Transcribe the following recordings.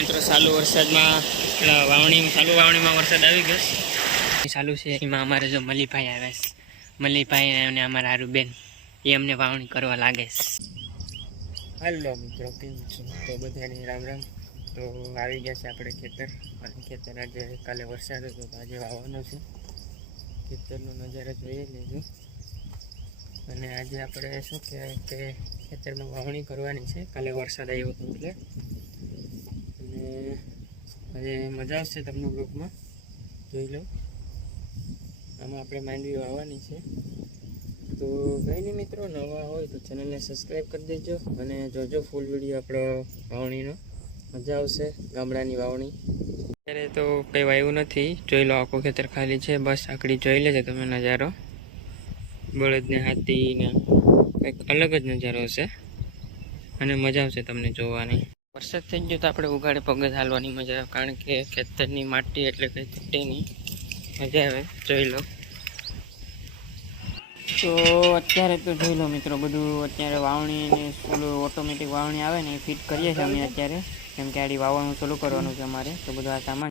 મિત્રો ચાલુ વરસાદમાં વાવણીમાં વરસાદ આવી ગયો ચાલુ છે. એમાં અમારે જો મલીભાઈ આવે છે, મલીભાઈ અને અમારા હારુબેન એ અમને વાવણી કરવા લાગે છે. હાલો મિત્રો, કેમ છો? તો બધાને રામ રામ. તો આવી ગયા છે આપણે ખેતર, અને ખેતર આજે કાલે વરસાદ હતો તો આજે વાવવાનો છે. ખેતરનો નજારો જોઈ લેજો. અને આજે આપણે શું કહેવાય કે ખેતરમાં વાવણી કરવાની છે. કાલે વરસાદ આવ્યો હતો એટલે. અને આજે મજા આવશે તમને બ્લોગમાં, જોઈ લો. આમાં આપણે માંડવી વાવવાની છે. તો કંઈ નહીં મિત્રો, નવા હોય તો ચેનલને સબસ્ક્રાઈબ કરી દેજો અને જોજો ફૂલ વિડીયો આપણો વાવણીનો. મજા આવશે ગામડાની વાવણી. અત્યારે તો કંઈ વાવ્યું નથી, જોઈ લો. આખું ખેતર ખાલી છે, બસ આકડી જોઈ લેજો તમે નજારો. બળદને હાથીને કંઈક અલગ જ નજારો હશે અને મજા આવશે તમને જોવાની. વરસાદ થઈ ગયો તો આપણે ઉઘાડે પગે હાલવાની મજા આવે, કારણ કે ખેતરની માટી એટલે કંઈ તૂટે નહીં, મજા આવે. જોઈ લો. તો અત્યારે તો જોઈ લો મિત્રો, બધું અત્યારે વાવણી ને ઓલું ઓટોમેટિક વાવણી આવે ને એ ફિટ કરીએ છીએ અમે અત્યારે, કેમ કે આડી વાવવાનું ચાલુ કરવાનું છે અમારે. તો બધું આ સામાન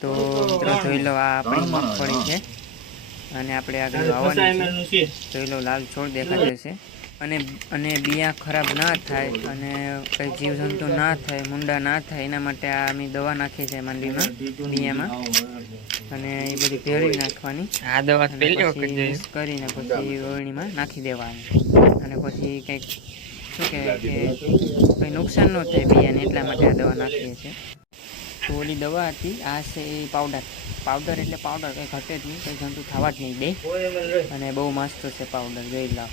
તો મિત્રો જોઈ લો, આ આપણી મગફળી છે અને આપણે આગળ વાવવાની છે. જોઈ લો, લાલ છોડ દેખાય છે. અને બિયા ખરાબ ના થાય અને કંઈ જીવજંતુ ના થાય, મુંડા ના થાય, એના માટે આ અમે દવા નાખીએ છીએ માંડવીમાં, બિયામાં. અને એ બધી ભેળવી નાખવાની, આ દવા કરીને પછી ઓળણીમાં નાખી દેવાની. અને પછી કંઈક શું કહેવાય કે કંઈ નુકસાન ન થાય બિયાને, એટલા માટે આ દવા નાખીએ છીએ. તો ઓલી દવા હતી, આ છે એ પાવડર એટલે પાવડર, કંઈ ઘટે જ નહીં, કંઈ જંતુ થવા જ નહીં દે. અને બહુ મસ્ત છે પાવડર, જોઈ લો.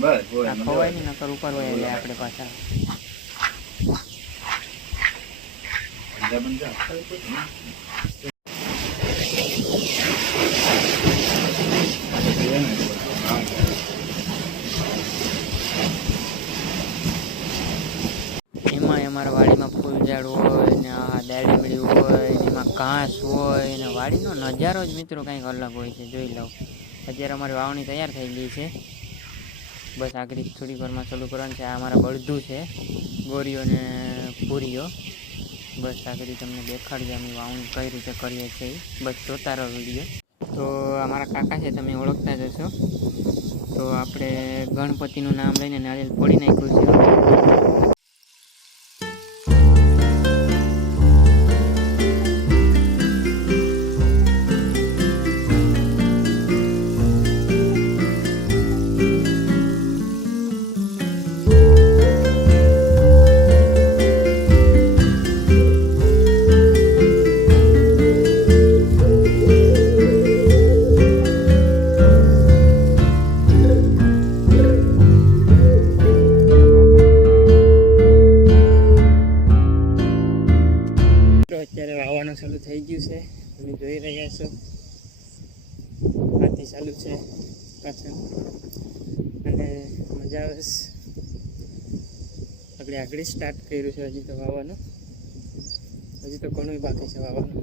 આ ખવાય નહીં, નકર ઉપર હોય એટલે આપણે પાછા. એમાં અમારા વાડીમાં ફૂલ ઝાડ હોય ને આ દાડીમડી હોય, એમાં ઘાસ હોય ને વાડીનો નજારો જ મિત્રો કંઈક અલગ હોય છે. જોઈ લો, અત્યારે અમારી વાવણી તૈયાર થઈ ગઈ છે. બસ આગળ થોડી વારમાં ચાલુ કરવાનું છે. આ અમારા બળદું છે, ગોરીઓ ને પૂરીઓ. બસ આગળ તમને દેખાડીએ અમે વાવણી કઈ રીતે કરીએ છીએ. બસ જોતા રહો વિડીયો. તો અમારા કાકા છે, તમે ઓળખતા જ હશો. તો આપણે ગણપતિનું નામ લઈને નારિયેળ ફોડી નાખ્યું છે. અત્યારે વાવવાનું ચાલુ થઈ ગયું છે, તમે જોઈ રહ્યા છો. આથી ચાલુ છે પાછળ અને મજા આવે છે. આગળ સ્ટાર્ટ કર્યું છે, હજી તો વાવવાનું, હજી તો ઘણું બાકી છે વાવવાનું.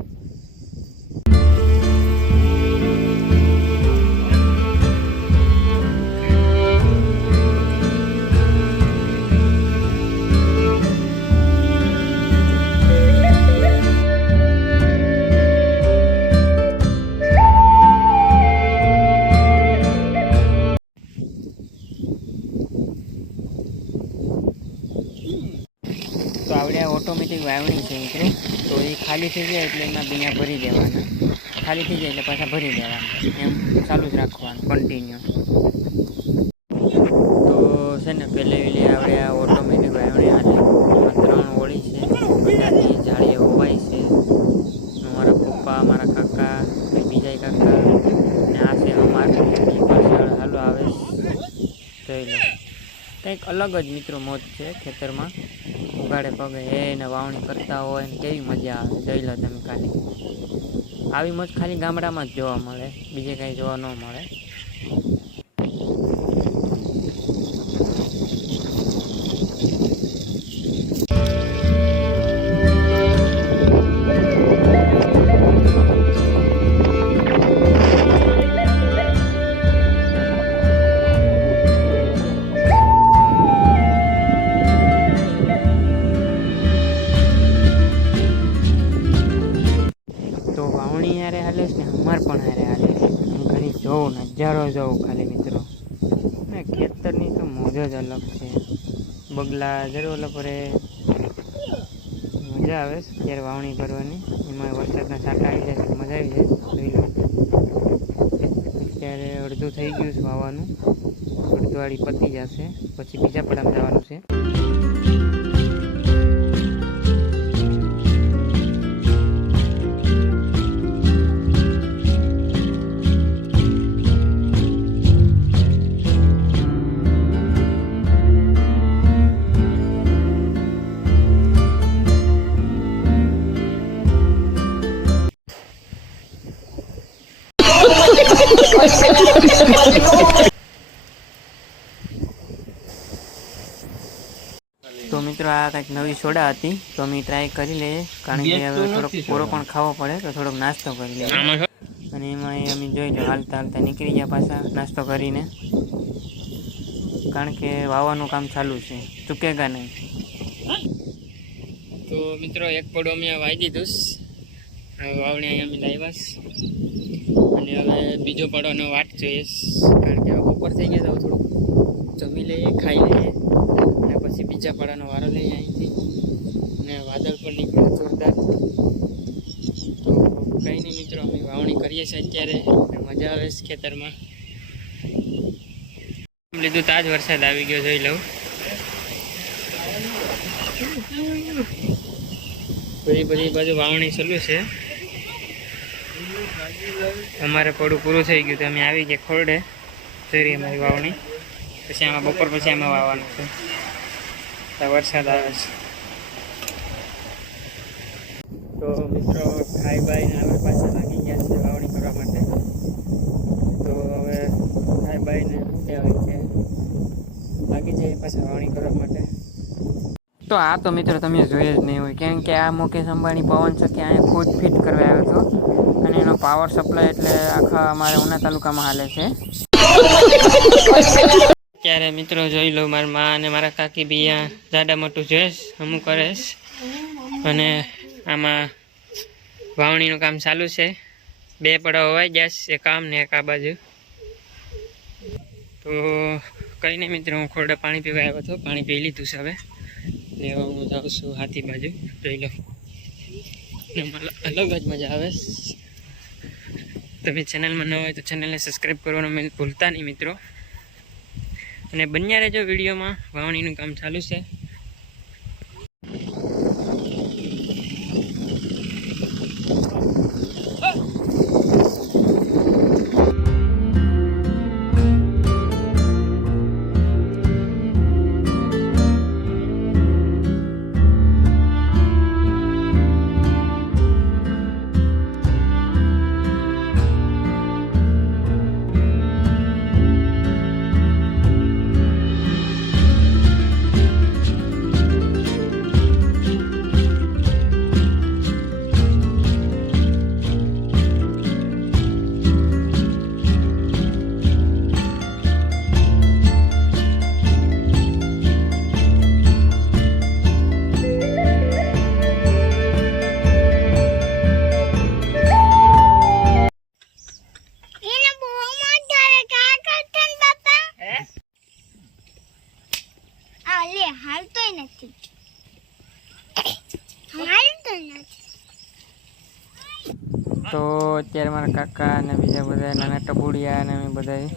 તો આપણે આ ઓટોમેટિક વાવણી છે મિત્રો. તો એ ખાલી થઈ જાય એટલે એમાં બિયા ભરી દેવાના, ખાલી થઈ જાય એટલે પાછા ભરી દેવાના, એમ ચાલુ જ રાખવાનું કન્ટિન્યુ. તો છે ને પહેલે આપણે આ ઓટોમેટિક વાવણી હાલી 3 ઓળી છે, બધાની જાળીએ હોવાય છે. મારા પપ્પા, મારા કાકા, બીજા કાકા ને આ છે અમારું પાછળ હાલો આવે. જોઈ લો, કંઈક અલગ જ મિત્રો મોજ છે ખેતરમાં. ઉગાડે પગે એને વાવણી કરતા હોય ને કેવી મજા આવે. જોઈ લો તમે, ખાલી આવી મોજ ખાલી ગામડામાં જ જોવા મળે, બીજે કાંઈ જોવા ન મળે. જોવો ખાલી મિત્રો, ને ખેતરની તો મોજ જ અલગ છે. બગલા જરૂર ઓલા પરે મજા આવે ત્યારે વાવણી કરવાની. એમાં વરસાદના છાંટા આવી જાય મજા આવી જાય. જોઈ લો અત્યારે અડધું થઈ ગયું છે વાવવાનું, અડધવાળી પતી જશે પછી બીજા પડામાં જવાનું છે. તો મિત્રો આ કંઈક નવી સોડા હતી તો અમે ટ્રાય કરી લઈએ, કારણ કે હવે થોડોક પૂરો પણ ખાવો પડે તો થોડોક નાસ્તો કરી લઈએ. અને એમાં અમે જોઈ લો હાલતા હાલતા નીકળી ગયા પાછા નાસ્તો કરીને, કારણ કે વાવવાનું કામ ચાલુ છે, ચૂકેગા નહીં. તો મિત્રો એક પડો અમે વાવી દીધું, વાવણી અહીંયા અમે લાવ્યા અને હવે બીજો પડવાનો વાટ જોઈએ, કારણ કે હવે બપોર થઈ ગયા તો થોડુંક જમી લઈએ, ખાઈ લઈએ અને પછી બીજા પડાનો વારો લઈએ અહીંથી. અને વાદળ પણ નીકળે જોરદાર. તો કંઈ નહીં મિત્રો, અમે વાવણી કરીએ છીએ અત્યારે, મજા આવે છે ખેતરમાં. લીધું તાજ વરસાદ આવી ગયો, જોઈ લઉં. બધી બાજુ વાવણી ચાલુ છે. અમારે પડું પૂરું થઈ ગયું તો અમે આવી ગયા ખોરડે, જોઈ રહી અમારી વાવણી. પછી આમાં બપોર પછી આમાં વાવવાનું છે. વરસાદ આવે છે તો મિત્રો ખાઈ બાઈને આપણે પાછા લાગી ગયા છે વાવણી કરવા માટે. તો હવે ખાઈ બાઈને કહેવાય કે લાગી જાય પાછા વાવણી કરવા માટે. તો આ તો મિત્રો તમે જોઈએ જ નહીં હોય, કેમ કે આ મુકેશ અંબાણી પવન ચક્કી અહીંયા ખુદ ફિટ કરવા આવ્યો હતો અને એનો પાવર સપ્લાય એટલે આખા અમારે ઉના તાલુકામાં હાલે છે. ત્યારે મિત્રો જોઈ લો, મારા મા અને મારા કાકી બી અહીંયા જાડા મોટું જોઈશ અમુક કરેશ. અને આમાં વાવણીનું કામ ચાલુ છે. 2 પડા હોવાઈ ગયા છે, એક આમ ને એક આ બાજુ. તો કંઈ નહીં મિત્રો, હું ખોરડે પાણી પીવા આવ્યો હતો, પાણી પી લીધું છે. હવે લેવા હું જાઉં છું હાથી બાજુ, જોઈ લો. અલગ જ મજા આવે. તમે ચેનલમાં ન હોય તો ચેનલને સબસ્ક્રાઈબ કરવાનું ભૂલતા નહીં મિત્રો. અને બન્યા રહેજો વિડીયોમાં, વાવણીનું કામ ચાલુ છે. તો અત્યારે મારા કાકા અને બીજા બધા નાના ટબુડિયા અને અમે બધા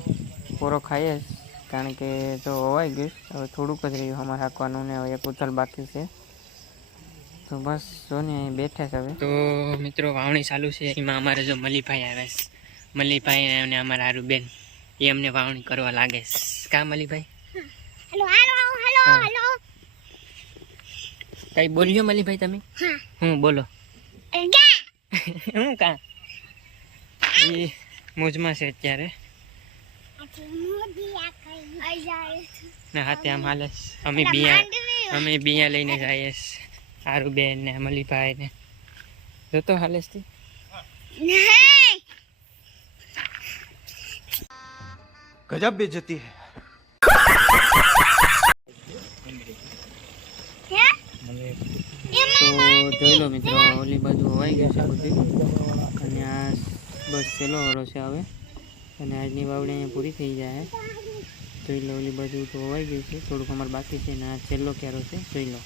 પૂરો ખાઈએ, કારણ કે તો હોવાઈ ગયું. હવે થોડુંક જ રહ્યું અમારે હાંકવાનું ને હવે એક ઉથલ બાકી છે. તો બસ જો ને અહીં બેઠા છે હવે. તો મિત્રો વાવણી ચાલુ છે, એમાં અમારે જો મલીભાઈ આવે છે. મલીભાઈ અને અમારા હારું બેન એ અમને વાવણી કરવા લાગે છે. કા મલીભાઈ? કઈ બોલ્યો મલીભાઈ તમે? હું બોલો. હું કા એ મોજમાં છે અત્યારે ને હાથે આમ હાલે. અમે બિયા લઈને જઈએ, હારું બેન ને મલીભાઈ ને જોતો હાલે છે. गजब बेइज्जती है. તો જોઈ લો મિત્રો, ઓલી બાજુ હોવાઈ ગયું છે બધું અને આ બસ છેલ્લો વારો છે હવે. અને આજની વાવણી અહીંયા પૂરી થઈ જાય. જોઈ લો, ઓલી બાજુ તો હોવાઈ ગયું છે, થોડુંક અમારે બાકી છે ને આ છેલ્લો ક્યારો છે. જોઈ લો,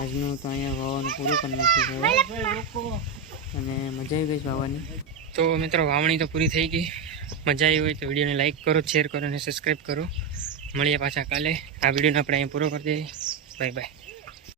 આજનું તો અહીંયા વાવવાનું પૂરું કરી નાખ્યું છે અને મજા આવી ગઈ છે વાવવાની. તો મિત્રો, વાવણી તો પૂરી થઈ ગઈ. મજા આવી હોય તો વિડીયોને લાઈક કરો, શેર કરો અને સબસ્ક્રાઈબ કરો. મળીએ પાછા કાલે. આ વિડીયોને આપણે અહીંયા પૂરો કરી દઈએ. Bye bye.